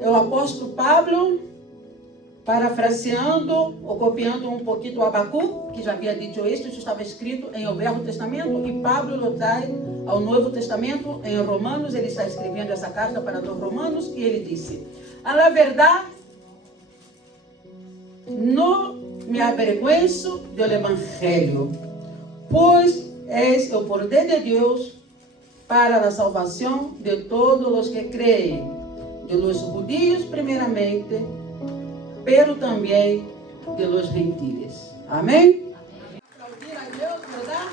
é o apóstolo Pablo, parafraseando ou copiando um pouquinho do Abacu, que já havia dito isso estava escrito em o Velho Testamento, e Pablo lo traz ao Novo Testamento, em Romanos. Ele está escrevendo essa carta para os romanos, e ele disse: a la verdad, no me avergüenzo del Evangelio, pues es el poder de Dios para la salvación de todos los que creen, de los judíos primeramente, pero también de los gentiles. Amém? Aplaudir a Deus, verdade?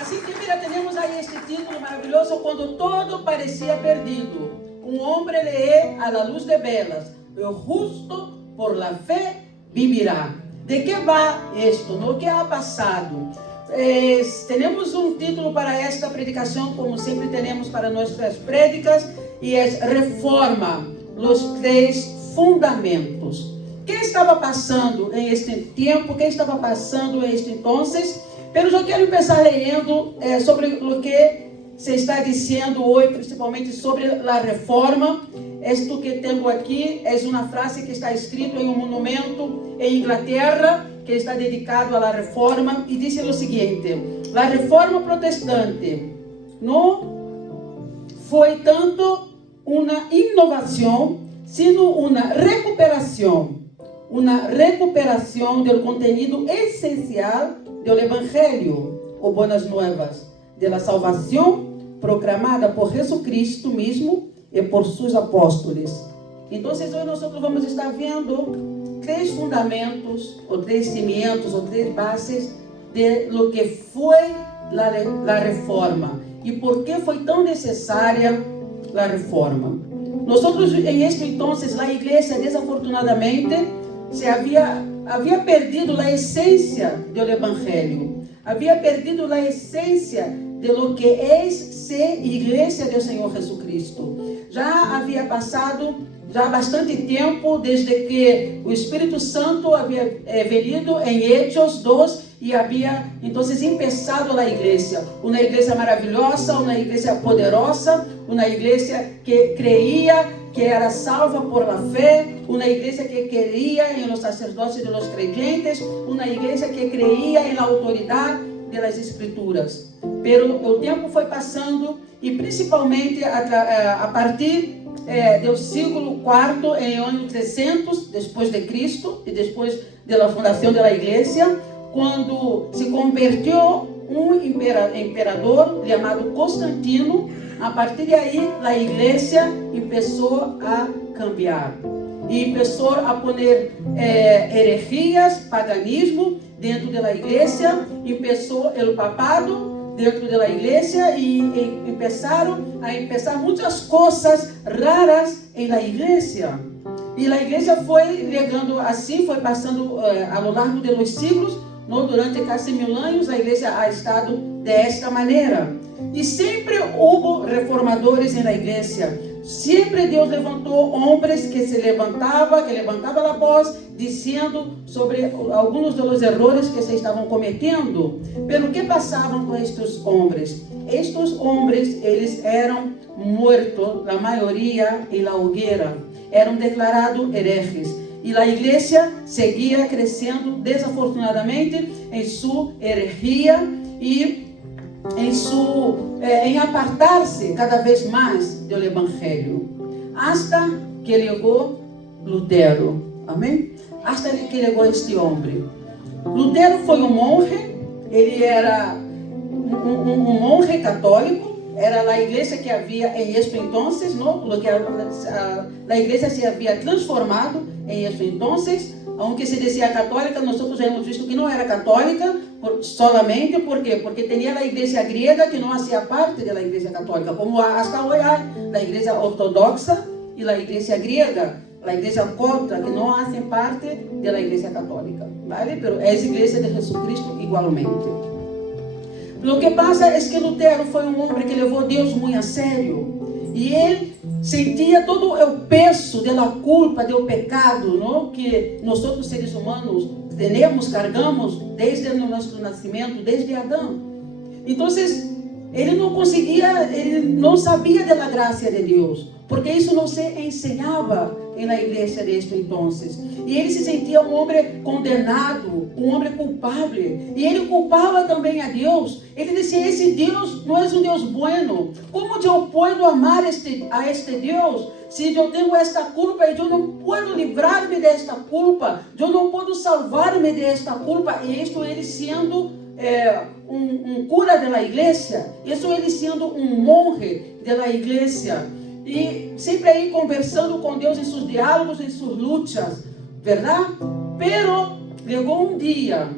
Assim que, mira, temos aí este título maravilhoso: quando todo parecia perdido, um homem lee a la luz de velas, o justo por la fe vivirá. De que va esto? No que ha passado? Temos um título para esta predicação, como sempre temos para nossas prédicas, e é Reforma, os 3 fundamentos. Quem estava passando em este tempo? Quem estava passando em este entonces? Pero eu quero começar lendo sobre o que se está dizendo hoje, principalmente sobre a reforma. Isto que tenho aqui é uma frase que está escrita em um monumento em Inglaterra, que está dedicado à reforma, e diz o seguinte: a reforma protestante não foi tanto uma inovação, sino uma recuperação do conteúdo essencial do Evangelho, ou Boas Novas, da salvação proclamada por Jesucristo mesmo e por seus apóstolos. Então, hoje nós vamos estar vendo 3 fundamentos, ou 3 cimientos, ou 3 bases de lo que foi a reforma e por que foi tão necessária a reforma. Nós, em este entonces, a igreja, desafortunadamente, se havia perdido a essência do Evangelho, havia perdido a essência de lo que é ser igreja do Senhor Jesucristo. Já havia passado bastante tempo desde que o Espírito Santo havia venido em Hechos 2 e havia então começado a igreja. Uma igreja maravilhosa, uma igreja poderosa, uma igreja que creia que era salva por la fé, uma igreja que creia em los sacerdotes de los creyentes, uma igreja que creia em la autoridade das Escrituras. Pero o tempo foi passando e principalmente a partir do século IV, em ano 300 depois de Cristo e depois da fundação da igreja, quando se convertiu um imperador chamado Constantino. A partir de aí, a igreja começou a cambiar e começou a poner herejias, paganismo dentro da igreja, começou o papado dentro da igreja e começaram muitas coisas raras na igreja. E a igreja foi legando assim, foi passando ao longo dos siglos, durante quase 1000 anos, a igreja ha estado desta maneira. E sempre houve reformadores na igreja. Sempre Deus levantou homens que levantavam a voz, dizendo sobre alguns dos erros que se estavam cometendo. Pelo que passavam com estes homens? Estes homens, eles eram mortos, a maioria em la hogueira. Eram declarados hereges. E a igreja seguia crescendo, desafortunadamente, em sua heresia e em apartar-se cada vez mais do Evangelho, hasta que chegou Lutero. Amém? Hasta que chegou este homem. Lutero foi um monge, ele era um monge católico, era a igreja que havia em este entonces, a igreja se havia transformado em este entonces. Aunque se dizia católica, nós já hemos visto que não era católica solamente, ¿por quê? Porque tinha a igreja griega que não fazia parte da igreja católica, como hasta hoje há a igreja ortodoxa e a igreja griega, a igreja copta, que não fazem parte da igreja católica, ¿vale? Pero é a igreja de Jesucristo igualmente. O que passa é que Lutero foi um homem que levou Deus muito a sério. E ele sentia todo o peso da culpa, do pecado, não? Que nós seres humanos carregamos desde o nosso nascimento, desde Adão. Então, ele não sabia da graça de Deus. porque isso não se ensinava na igreja deste entonces. E ele se sentia um homem condenado, um homem culpável. E ele culpava também a Deus. Ele dizia: esse Deus não é um Deus bueno. Como eu posso amar a este Deus se eu tenho esta culpa e eu não posso livrar-me desta culpa? Eu não posso salvar-me desta culpa. E isto ele sendo um cura da igreja, isso ele sendo um monge da igreja. E sempre aí conversando com Deus em seus diálogos, em suas lutas, verdade? Pero chegou um dia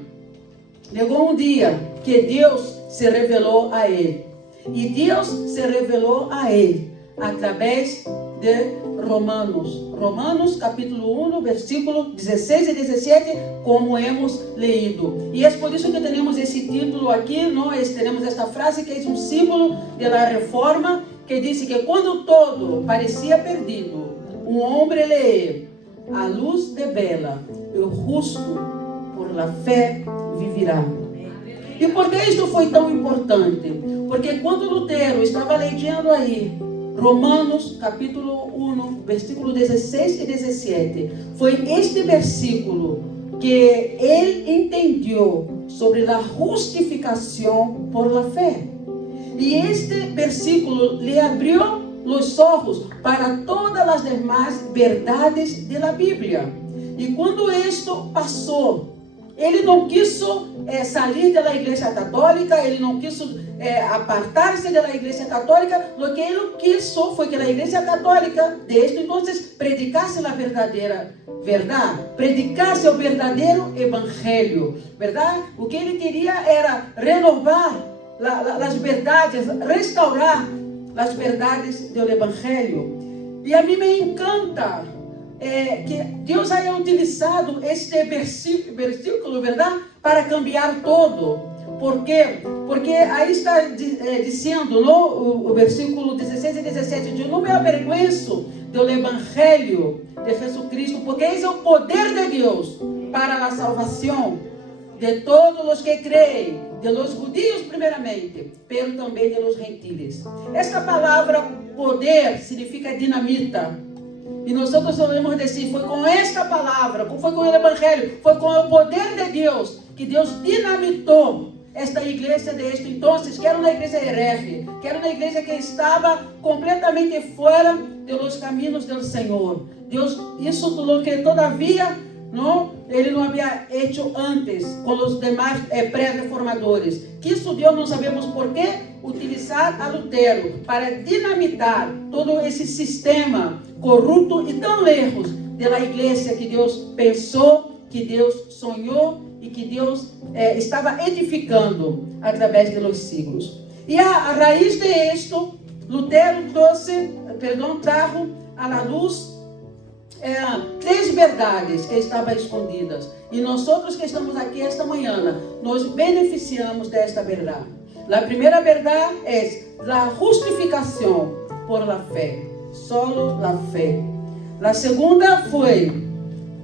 que Deus se revelou a ele. E Deus se revelou a ele através de Romanos capítulo 1, versículo 16 e 17, como hemos leído. E é por isso que temos esse título aqui, nós temos esta frase que é um símbolo da reforma, que diz que quando todo parecia perdido, um homem lê: a luz de Bela, o justo por la fé vivirá. E por que isto foi tão importante? Porque quando Lutero estava lendo aí Romanos capítulo 1, versículo 16 e 17, foi este versículo que ele entendeu sobre a justificação por la fé. E este versículo lhe abriu os olhos para todas as demais verdades da Bíblia. E quando isto passou, ele não quis sair da igreja católica, ele não quis apartar-se da igreja católica. O que ele quis foi que a igreja católica, desde então, predicasse a verdadeira verdade, predicasse o verdadeiro evangelho, verdade? O que ele queria era renovar as verdades, restaurar as verdades do evangelho. E a mim me encanta que Deus haya utilizado este versículo, verdade, para cambiar todo. Por quê? Porque aí está dizendo no versículo 16 e 17: eu não me avergüenzo do evangelho de Jesus Cristo, porque esse é o poder de Deus para a salvação de todos os que creem, de los judíos primeiramente, pero também de los gentiles. Esta palavra poder significa dinamita. E nós podemos dizer: foi com esta palavra, foi com o evangelho, foi com o poder de Deus que Deus dinamitou esta igreja deste entonces, que era uma igreja herege, que era uma igreja que estava completamente fora dos caminhos do Senhor. Deus, isso tudo que todavia ele não havia feito antes com os demais pré-reformadores. Que isso Deus, não sabemos por que, utilizar a Lutero para dinamitar todo esse sistema corrupto e tão lejos da igreja que Deus pensou, que Deus sonhou e que Deus estava edificando através dos siglos. E a raiz de isto, Lutero trajo à luz três verdades que estavam escondidas. E nós que estamos aqui esta manhã, nos beneficiamos desta verdade. A primeira verdade é a justificação por la fé, solo la fé. A segunda foi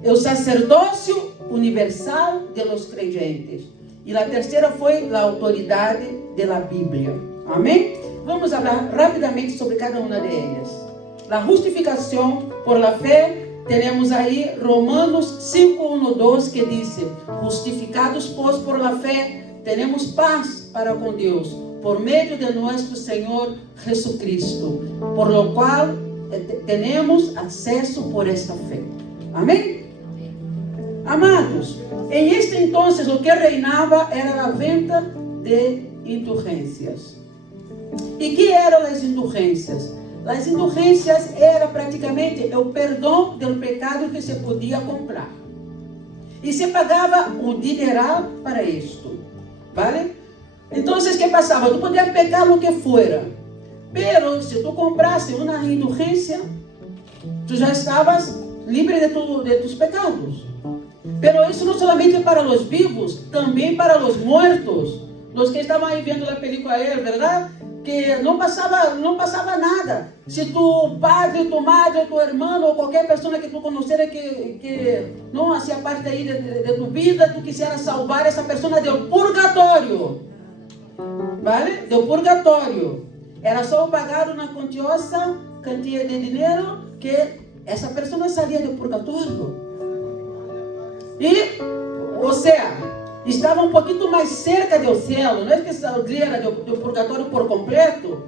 o sacerdócio universal de los creyentes. E a terceira foi a autoridade da Bíblia. Amém? Vamos falar rapidamente sobre cada uma delas. A justificação por la fé, temos aí Romanos 5:1-2, que diz: justificados pois por la fé, temos paz para com Deus, por meio de nosso Senhor Jesucristo, por lo qual temos acesso por esta fé. Amém? Amados, em este entonces o que reinava era a venda de indulgências. E que eram as indulgências? As indulgências era praticamente o perdão do pecado que se podia comprar. E se pagava um dineral para isto. ¿Vale? Então, o que passava? Tu podias pecar o que fora. Pero, se tu comprasse uma indulgência, tu já estavas livre de tus pecados. Pero isso não somente para os vivos, também para os mortos. Os que estavam aí vendo a película, verdade? Que não passava nada. Se tu padre, tu madre, tu irmão ou qualquer pessoa que tu conhecera que não fazia parte aí de tu vida, tu quisera salvar essa pessoa do purgatório. ¿Vale? Do purgatório. Era só pagar uma quantiosa cantidad de dinero que esa persona salía del purgatorio. Y, o sea, estava um pouquinho mais cerca do céu, não é que saliera do purgatório por completo,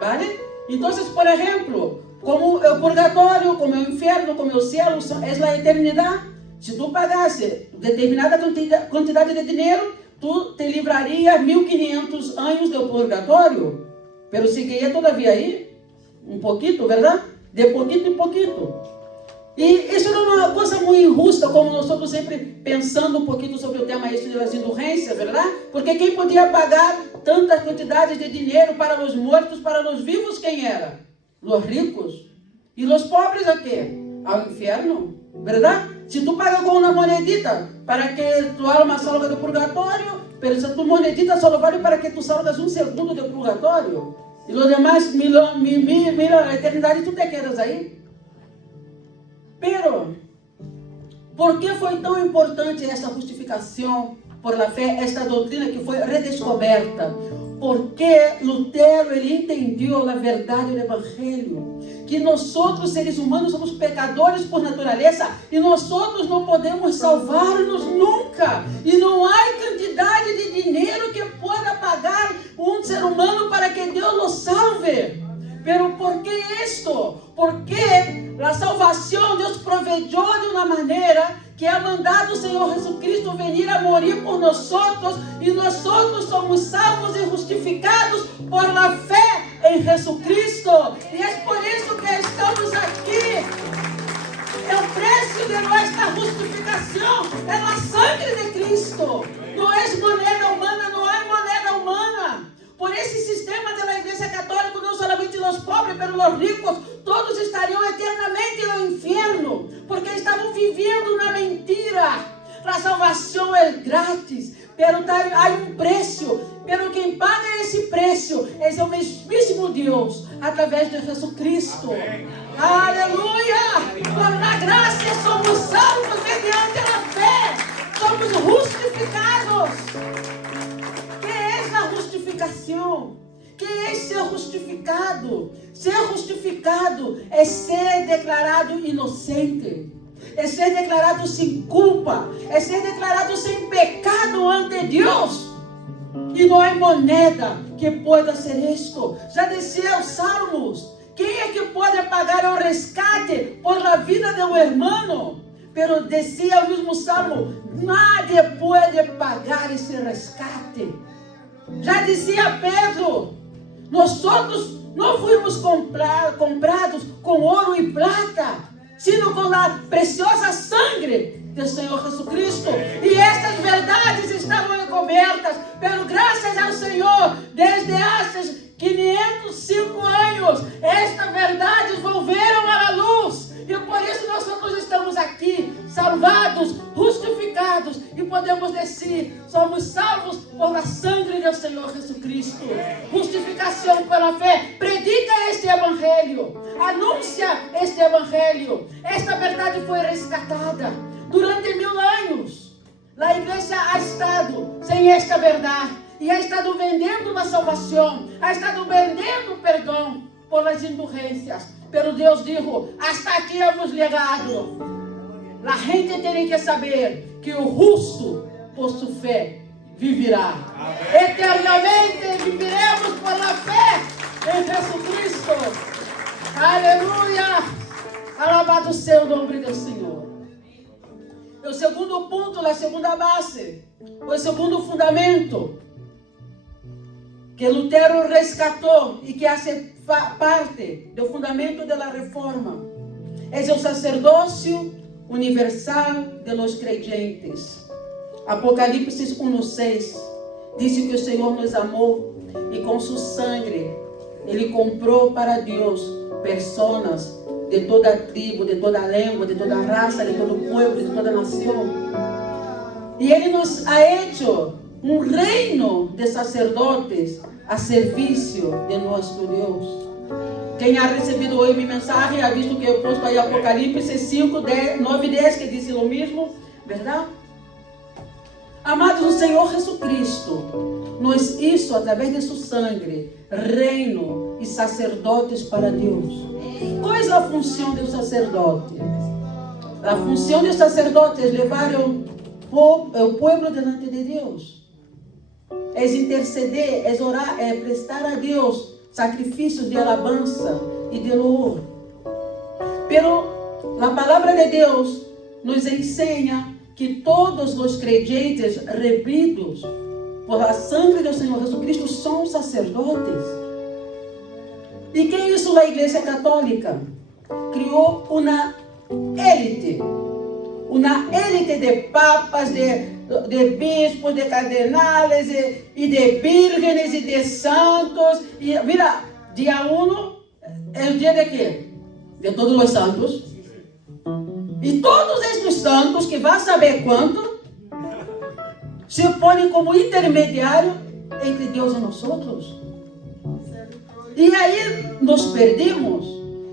¿vale? Então, por exemplo, como o purgatório, como o inferno, como o céu, é a eternidade. Se tu pagasse determinada quantidade de dinheiro, tu te livraria 1500 anos do purgatório, pero seguiria todavia aí, um pouquinho, verdade? De pouquinho em pouquinho. E isso era uma coisa muito injusta, como nós estamos sempre pensando um pouquinho sobre o tema este das indulgências, verdade? Porque quem podia pagar tantas quantidades de dinheiro para os mortos, para os vivos, quem era? Os ricos. E os pobres a quê? Ao inferno, verdade? Se tu pagas com uma monedita para que tu alma salga do purgatório, pero essa tu monedita só vale para que tu salgas um segundo do purgatório. E os demais mil a eternidade tu te quedas aí. Pero, por que foi tão importante essa justificação por la fé, esta doutrina que foi redescoberta? Porque Lutero, ele entendeu a verdade do Evangelho, que nós outros seres humanos somos pecadores por natureza e nós outros não podemos salvar-nos nunca. E não há quantidade de dinheiro que possa pagar um ser humano para que Deus lo salve. Pero ¿por qué esto? Porque a salvação Deus proveyó de uma maneira que ha mandado o Senhor Jesucristo venir a morir por nós e nós somos salvos e justificados por la fé em Jesucristo. E é por isso que estamos aqui. O preço de nossa justificação é a sangre de Cristo. Não é moneda humana, não é moneda humana. Por esse sistema da Igreja Católica, não somente os pobres, mas os ricos, todos estariam eternamente no inferno, porque estavam vivendo na mentira. A salvação é grátis, mas há um preço. Mas quem paga esse preço é o mesmíssimo Deus, através de Jesus Cristo. Amém. Aleluia! Por a graça somos salvos mediante a fé, somos justificados. Justificação. Que é ser justificado? Ser justificado é ser declarado inocente, é ser declarado sem culpa, é ser declarado sem pecado ante Deus. E não há moneda que possa ser isto. Já dizia os Salmos: quem é que pode pagar o resgate por la vida de um irmão? Pero dizia o mesmo Salmo: nadie pode pagar esse resgate. Já dizia Pedro: nós todos não fomos comprados com ouro e prata, sino com a preciosa sangue do Senhor Jesus Cristo. E estas verdades estavam encobertas, pero graças ao Senhor, desde há 505 anos, estas verdades volveram à luz. E por isso nós todos estamos aqui, salvados, justificados, e podemos dizer: somos salvos por la sangue do Senhor Jesus Cristo. Justificação pela fé. Predica este Evangelho, anuncia este Evangelho. Esta verdade foi resgatada durante 1000 anos. A igreja ha estado sem esta verdade e ha estado vendendo a salvação, ha estado vendendo perdão por as indulgências. Pero Deus dijo: hasta aqui hemos llegado. A gente tem que saber que o justo por sua fé vivirá. Amém. Eternamente viviremos por la fé em Jesus Cristo. Aleluia! Alabado seja o nome do Senhor. O segundo ponto, a segunda base, o segundo fundamento que Lutero resgatou e que hace parte do fundamento da reforma é o sacerdócio universal de los creyentes. Apocalipse 1:6 diz que o Senhor nos amou e com sua sangue Ele comprou para Deus pessoas de toda tribo, de toda língua, de toda raça, de todo povo, de toda nação. E Ele nos ha hecho um reino de sacerdotes a serviço de nosso Deus. Quem ha recebido hoje minha mensagem ha visto que eu posto aí Apocalipse 5, 9 e 10, que diz o mesmo, verdade? Amados, o Senhor Jesus Cristo nos hizo através de su sangre reino e sacerdotes para Deus. Qual é a função do sacerdote? A função do sacerdote é levar o povo delante de Deus. É interceder, é orar, é prestar a Deus sacrifícios de alabança e de louvor. Pero a palavra de Deus nos ensina que todos os creyentes remidos por a sangre do Senhor Jesus Cristo são sacerdotes. E que é isso a Igreja Católica? Criou uma élite de papas, de bispos, de cardenales e de vírgenes e de santos. E mira, dia 1 é o dia de quê? De todos os santos. E todos estes santos, que vai saber quanto, se põem como intermediário entre Deus e nós outros. E aí nos perdemos.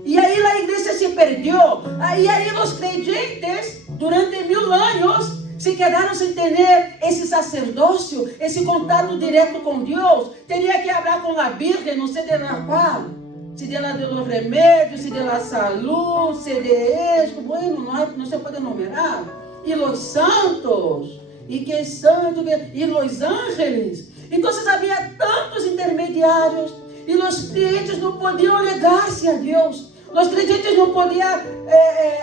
E aí a igreja se perdeu. E aí os creyentes, durante 1000 anos, se quedaram sem ter esse sacerdócio, esse contato direto com Deus. Teria que falar com a Virgem, não sei de qual. Se dela de los remédios, se dela salud, se de esto, bueno, não se pode numerar. E os santos, e que santo, e os ángeles. Então havia tantos intermediários, e os crentes não podiam ligar-se a Deus. Os crentes não podiam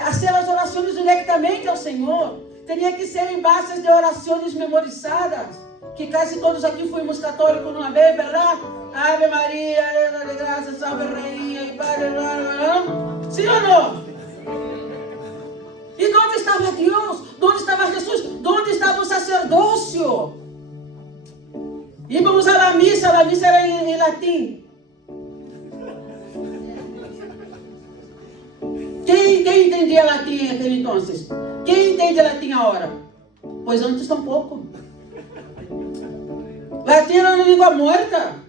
fazer as orações diretamente ao Senhor. Teria que ser em bases de orações memorizadas, que quase todos aqui fomos católicos uma vez, verdade? Ave Maria, de graça, salve Rainha, e Pai, sim ou não? E onde estava Deus? Onde estava Jesus? Onde estava o sacerdócio? Íamos à missa era em latim. Quem entendia latim naquele entonces? Quem entende latim agora? Pois antes tampouco. Latim era uma língua morta.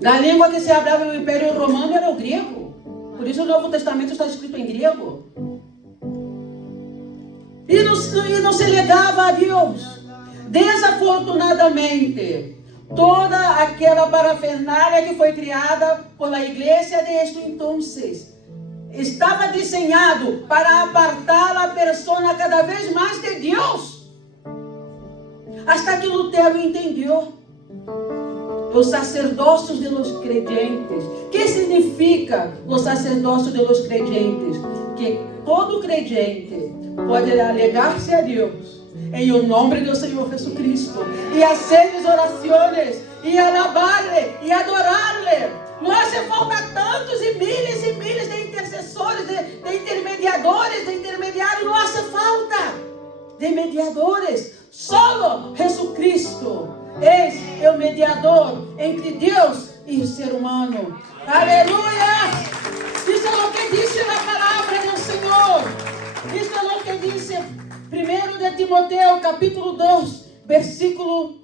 Na língua que se falava no Império Romano era o grego. Por isso o Novo Testamento está escrito em grego. E não se ligava a Deus. Desafortunadamente, toda aquela parafernália que foi criada pela igreja desde entonces estava desenhado para apartar a pessoa cada vez mais de Deus. Hasta que Lutero entendeu os sacerdócios de los creyentes. O que significa os sacerdócios de los creyentes? Que todo creyente pode alegar-se a Deus em o nome do Senhor Jesus Cristo e fazer orações e alabar-lhe e adorá-lhe. Não hace falta tantos e milhares de intercessores, de intermediadores, de intermediários. Não hace falta de mediadores. Solo Jesus Cristo é o mediador entre Deus e o ser humano. Aleluia! Isso é o que diz a palavra do Senhor. Isso é o que diz 1 de Timoteo, capítulo 2, versículo,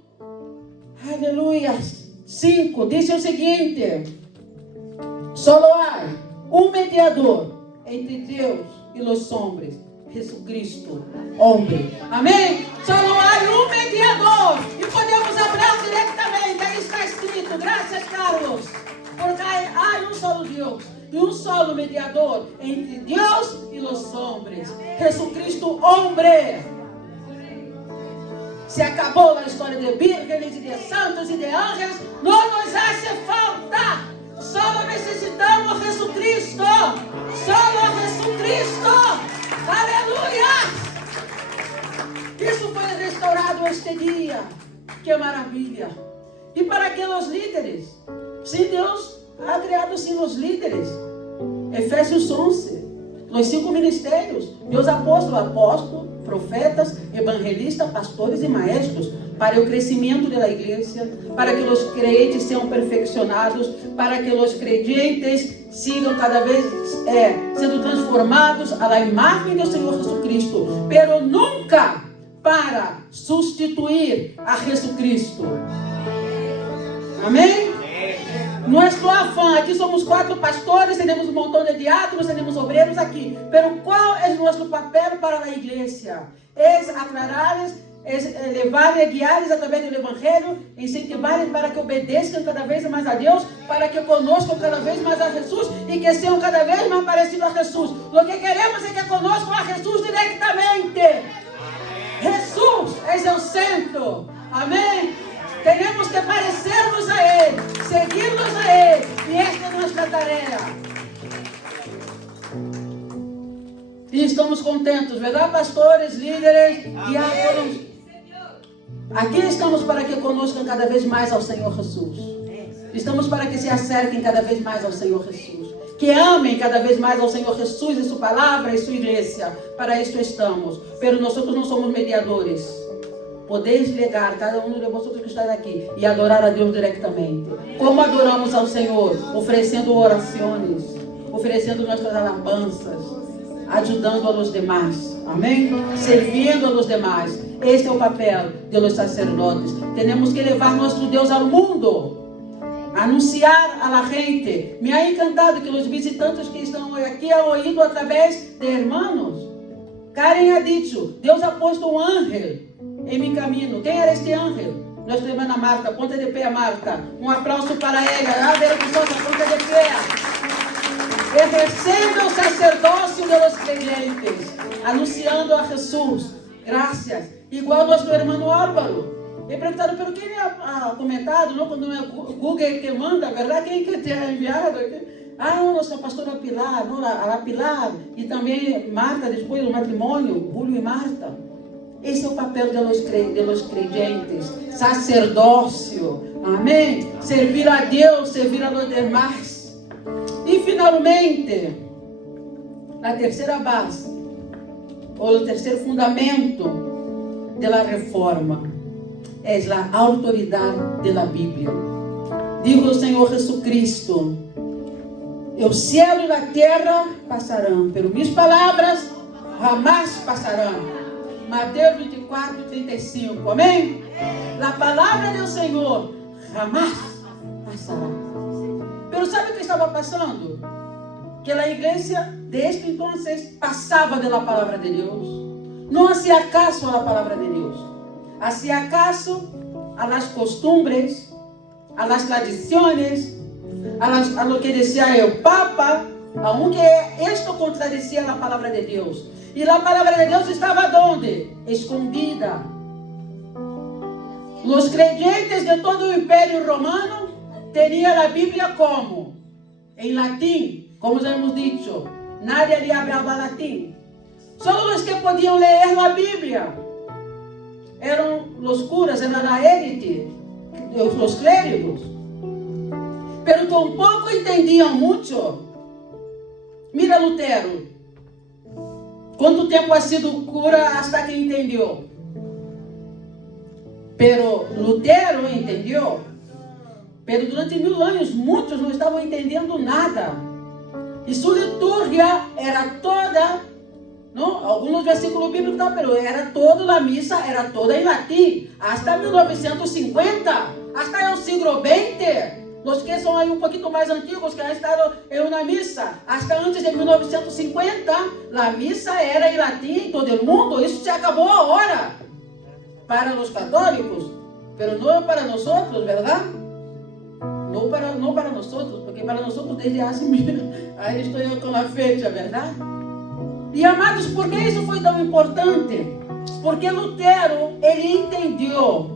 aleluia, 5. Diz o seguinte: solo há um mediador entre Deus e os homens, Jesus Cristo, homem. Amém? Solo há um mediador. E podemos falar diretamente. Aí está escrito. Graças, Carlos. Porque há um solo Deus e um solo mediador entre Deus e os homens, Jesus Cristo, homem. Se acabou a história de vírgenes e de santos e de anjos. Não nos hace falta. Só necessitamos Jesus Cristo. Só Jesus Cristo. Aleluia! Isso foi restaurado este dia. Que maravilha! E para aqueles líderes? Sim, Deus ha criado sim os líderes. Efésios 11. Os 5 ministérios. Deus apóstolo, profetas, evangelistas, pastores e maestros, para o crescimento da igreja, para que os crentes sejam perfeccionados, para que os creyentes sigam cada vez sendo transformados à imagem do Senhor Jesus Cristo, pero nunca para substituir a Jesus Cristo. Amém? Nuestro afán, aquí somos 4 pastores, tenemos un montón de diáconos, tenemos obreros aquí, pero ¿cuál es nuestro papel para la iglesia? Es aclararles, es levarles, guiarles a través del Evangelio, incentivarles para que obedezcan cada vez más a Dios, para que conozcan cada vez más a Jesús y que sean cada vez más parecidos a Jesús. Lo que queremos es que conozcan a Jesús directamente. Jesús es el centro. Amén. Tenemos que parecernos a Él, seguirnos a Él, y esta es nuestra tarea. Y estamos contentos, ¿verdad, pastores, líderes, diáconos? Aquí estamos para que conozcan cada vez mais ao Senhor Jesus. Estamos para que se acerquem cada vez mais ao Senhor Jesus. Que amem cada vez mais ao Senhor Jesus e sua palavra e sua igreja. Para isso estamos. Pero nós não somos mediadores. Podeis ligar, cada um de vocês que está aqui, e adorar a Deus diretamente. Como adoramos ao Senhor? Oferecendo orações, oferecendo nossas alabanças, ajudando a los demás. Amém? Servindo a los demás. Este é o papel de los sacerdotes. Temos que levar nosso Deus ao mundo. Anunciar a la gente. Me ha encantado que os visitantes que estão aqui han oído através de hermanos. Karen ha dicho, Deus ha puesto um ángel em meu caminho. Quem era este ángel? Nossa irmã Marta. Ponte de pé, Marta. Um aplauso para ela. A ver, ponte de pé. Ejercendo o sacerdócio de los creyentes, anunciando a Jesus. Graças. Igual nosso irmão Álvaro. He perguntado, pero quem ha comentado, não? Quando é Google que manda, verdade? Quem que te ha enviado? Nossa pastora Pilar, não? A Pilar. E também Marta, depois do matrimônio, Julio e Marta. Esse é o papel de los creyentes. Sacerdócio. Amém? Servir a Deus, servir a los demás. E finalmente, a terceira base, ou o terceiro fundamento da reforma, é a autoridade da Bíblia. Digo o Senhor Jesucristo: o céu e a terra passarão, pero minhas palavras jamais passarão. Mateus 24, 35. Amém? A palavra do Senhor jamais passará. Pero sabe o que estava passando? Que a igreja desde então passava da palavra de Deus. Não hacía caso à palavra de Deus. Hacía caso a las costumbres, a las tradiciones, a lo que decía el Papa, aunque esto contradecía a palavra de Deus. E a palavra de Deus estava onde? Escondida. Os creyentes de todo o Império Romano tinham a Bíblia como? Em latim, como já hemos dicho. Nadie ali hablaba latim. Só os que podiam ler a Bíblia eram os curas, era a élite, os clérigos. Pero tampouco entendiam muito. Mira Lutero. Quanto tempo ha sido cura hasta que entendeu? Pero Lutero entendeu. Pero durante 1000 anos, muitos não estavam entendendo nada. E sua liturgia era toda, não? Alguns versículos bíblicos, não, pero era toda a missa, era toda em latim. Hasta 1950, hasta o século XX. Os que são aí um pouquinho mais antigos, que han estado em uma missa, hasta antes de 1950, a missa era em latim em todo o mundo. Isso se acabou agora para os católicos, pero não para nós, verdade? Não para nós, porque para nós desde há 1000, aí estou eu com a fecha, verdade? E amados, por que isso foi tão importante? Porque Lutero, ele entendeu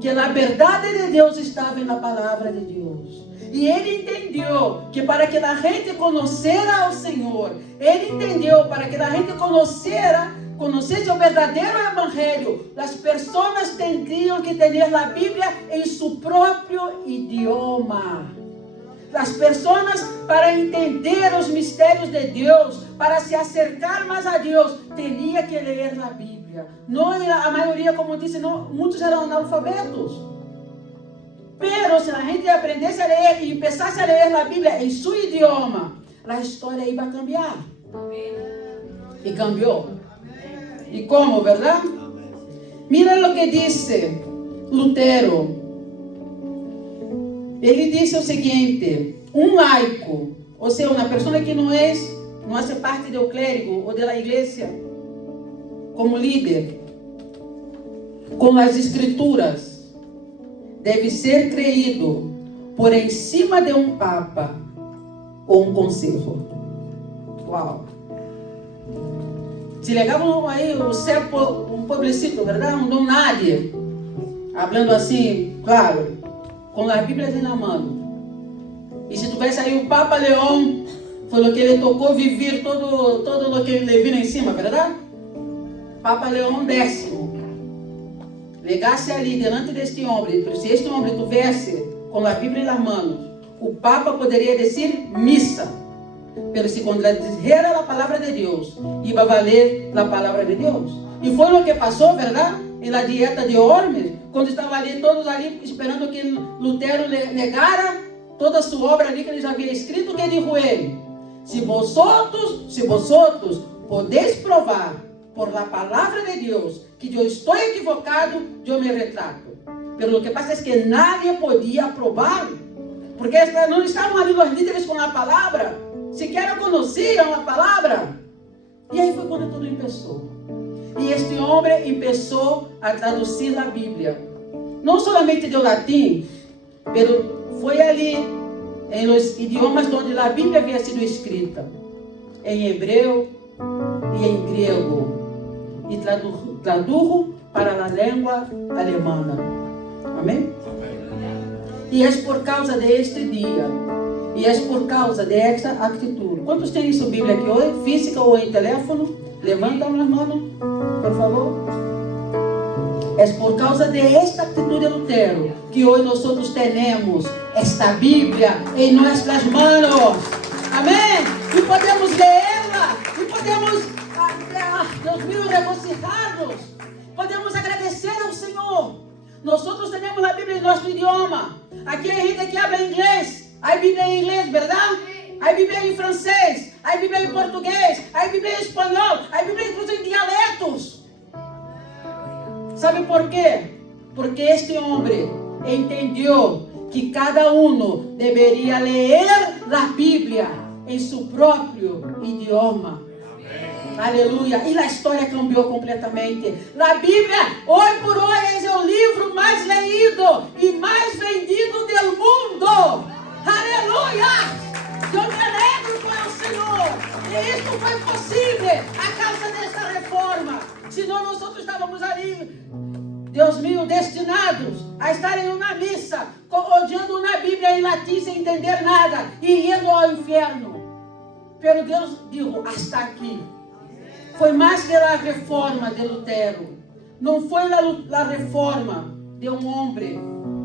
que a verdade de Deus estava na palavra de Deus. E ele entendeu que para que a gente conhecera ao Senhor, ele entendeu para que a gente conhecesse o verdadeiro evangelho, as pessoas teriam que ter a Bíblia em seu próprio idioma. As pessoas, para entender os mistérios de Deus, para se acercar mais a Deus, teria que ler a Bíblia. Não a maioria, como disse, não, muitos eram analfabetos. Pero se a gente aprendesse a ler e começasse a ler a Bíblia em seu idioma, a história ia cambiar. E cambiou. E como, verdade? Mira o que disse Lutero. ele disse o seguinte: um laico, ou seja, uma pessoa que não faz parte do clérigo ou da igreja como líder, com as escrituras, deve ser creído por em cima de um papa ou um conselho. Uau! Se legavam aí um pobrecito, verdade? Um don nadie, falando assim, claro, com as Bíblias na mão. E se tivesse aí o Papa Leão, falou que ele tocou viver todo o que ele viu em cima, verdade? Papa Leão X. Legasse ali, delante deste homem, se este homem tivesse com a Bíblia nas mãos, o Papa poderia dizer missa. Pero se contradijera a palavra de Deus, iba a valer a palavra de Deus. E foi o que passou, verdade? E na dieta de Worms, quando estavam ali, todos ali, esperando que Lutero negara toda a sua obra ali que ele já havia escrito, que dijo ele: se vosotros podeis provar por la palavra de Deus que eu estou equivocado, eu me retrato. Pero o que passa é que nadie podia provar, porque não estavam ali os líderes com a palavra, sequer conheciam a palavra. E aí foi quando tudo começou. E este homem começou a traduzir a Bíblia, não somente do latim, mas foi ali em os idiomas onde a Bíblia havia sido escrita, em hebreu e em grego, e tradujo para a língua alemã. Amém? E é por causa deste dia, e é por causa desta atitude. Quantos têm sua Bíblia aqui hoje? Física ou em telefone? Levantam as mãos, por favor. É por causa desta atitude de Lutero que hoje nós temos esta Bíblia em nossas mãos. Amém? E podemos lê-la, e podemos, Deus mío, regocijar-nos. Podemos agradecer ao Senhor. Nós temos a Bíblia em nosso idioma. Aqui é gente que habla inglês. Há Bíblia em inglês, verdade? Há Bíblia em francês. Há Bíblia em português. Há Bíblia em espanhol. Há Bíblia incluso em dialetos. Sabe por quê? Porque este homem entendeu que cada um deveria ler a Bíblia em seu próprio idioma. Aleluia. E a história cambiou completamente. A Bíblia, hoje por hoje, é o livro mais leído e mais vendido do mundo. Aleluia. Eu me alegro com o Senhor. E isso foi possível a causa dessa reforma. Senão nós estávamos ali, Deus mío, destinados a estar em uma missa, odiando na Bíblia em latim sem entender nada e indo ao inferno. Pero Deus disse, hasta aqui. Foi mais que a reforma de Lutero. Não foi a reforma de um homem.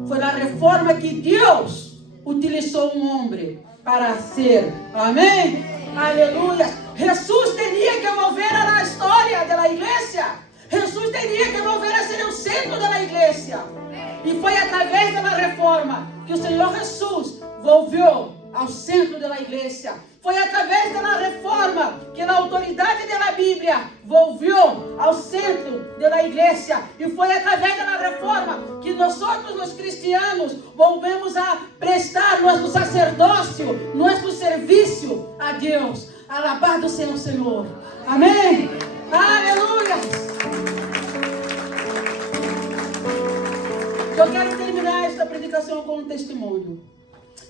Foi a reforma que Deus utilizou um homem para ser. Amém? Aleluia. Jesus tinha que volver à história da igreja. Jesus tinha que volver a ser o centro da igreja. E foi através da reforma que o Senhor Jesus volveu ao centro da igreja. Foi através da reforma que a autoridade da Bíblia volveu ao centro da igreja. E foi através da reforma que nós, os cristianos, volvemos a prestar nosso sacerdócio, nosso serviço a Deus. Alabado seja o Senhor. Amém? Aleluia! Eu quero terminar esta predicação com um testemunho.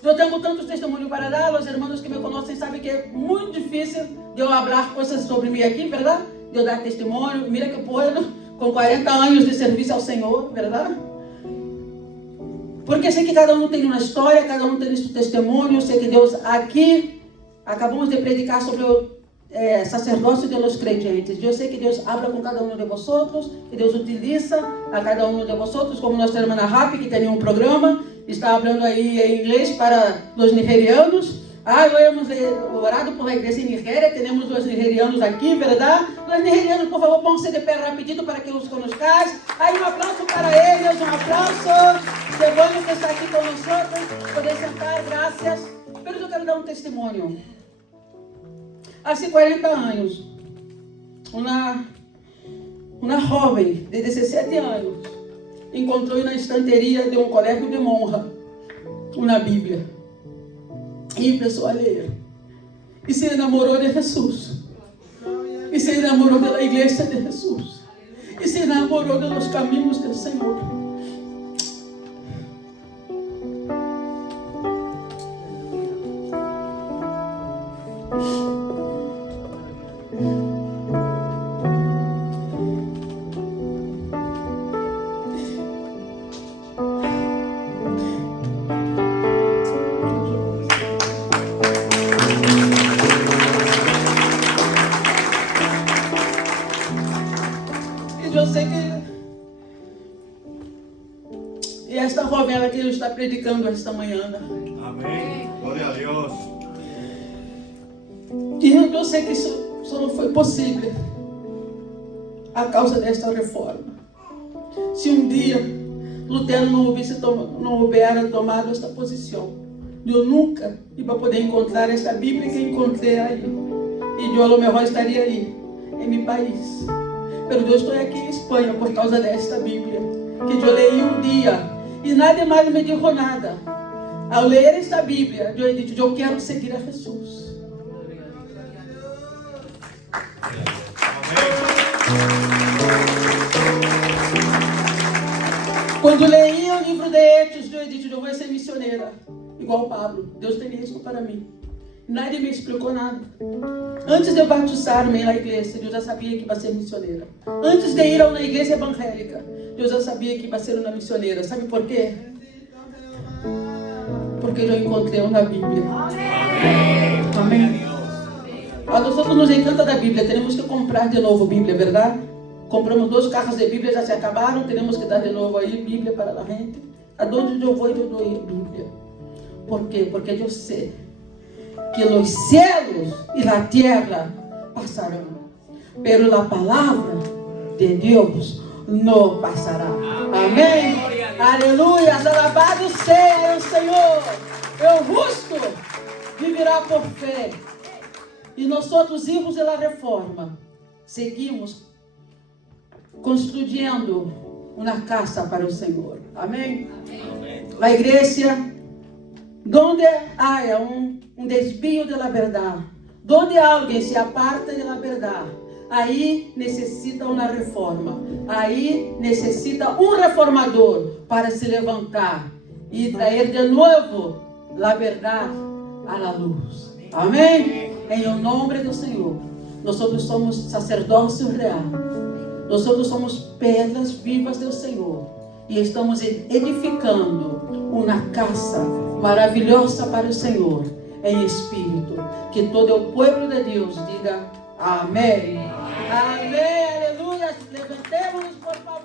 Eu tenho tantos testemunhos para dar. Os irmãos que me conhecem sabem que é muito difícil de eu falar coisas sobre mim aqui, verdade? De eu dar testemunho. Mira que puedo, com 40 anos de serviço ao Senhor, verdade? Porque sei que cada um tem uma história, cada um tem seu testemunho. Sei que Deus aqui, acabamos de predicar sobre o sacerdócio dos crentes. Eu sei que Deus habla com cada um de vocês, e Deus utiliza a cada um de vocês, como nossa irmã Rapi, que tem um programa, está falando aí em inglês para os nigerianos. Hoy hemos orado por la igreja em Nigéria, temos os nigerianos aqui, verdade? Os nigerianos, por favor, pónganse de pé rapidito para que os conozcais. Aí um aplauso para eles, um aplauso. Que bueno que está aqui conosco. Podem sentar, graças. Pero eu quero dar um testemunho. Há 40 anos, uma jovem de 17 anos encontrou na estanteria de um colégio de monja uma Bíblia e começou a ler. E se enamorou de Jesus. E se enamorou da igreja de Jesus. E se enamorou dos caminhos do Senhor. Eu sei que e esta novela que ele está predicando esta manhã. Amém. Glória a Deus. E eu sei que isso só não foi possível a causa desta reforma. Se um dia Lutero não houvera tomado esta posição, eu nunca ia poder encontrar esta Bíblia que encontrei aí. E eu, a lo mejor, estaria aí, em meu país. Mas eu estou aqui em Espanha por causa desta Bíblia, que eu leí um dia e nada mais me dijo nada. Ao ler esta Bíblia, eu disse: eu quero seguir a Jesus. Quando leí o livro de Hechos, eu disse: eu vou ser missioneira, igual Pablo. Deus tem isso para mim. Nadie me explicou nada. Antes de eu batizar-me na igreja, eu já sabia que ia ser missioneira. Antes de ir a uma igreja evangélica, eu já sabia que ia ser uma missioneira. Sabe por quê? Porque eu encontrei na Bíblia. Amém. A nós nos encanta da Bíblia. Temos que comprar de novo a Bíblia, verdade? Compramos 2 cajas de Bíblia, já se acabaram. Temos que dar de novo aí Bíblia para a gente. Aonde eu vou, eu dou a Bíblia. Por quê? Porque eu sei que os céus e a terra passarão, pero a palavra de Deus não passará. Amém? Aleluia! Alabado seja o Senhor. O justo viverá por fé. E nós outros, hijos da reforma, seguimos construindo uma casa para o Senhor. Amém? Amém. A igreja, onde há um desvio da verdade, onde alguém se aparta da verdade, aí necessita uma reforma, aí necessita um reformador para se levantar e trazer de novo a verdade à luz. Amém? Em o nome do Senhor. Nós somos sacerdócio real. Nós somos pedras vivas do Senhor. E estamos edificando uma casa maravilhosa para o Senhor, em espírito. Que todo o povo de Deus diga amém. Amém, aleluia. Levantemos-nos, por favor.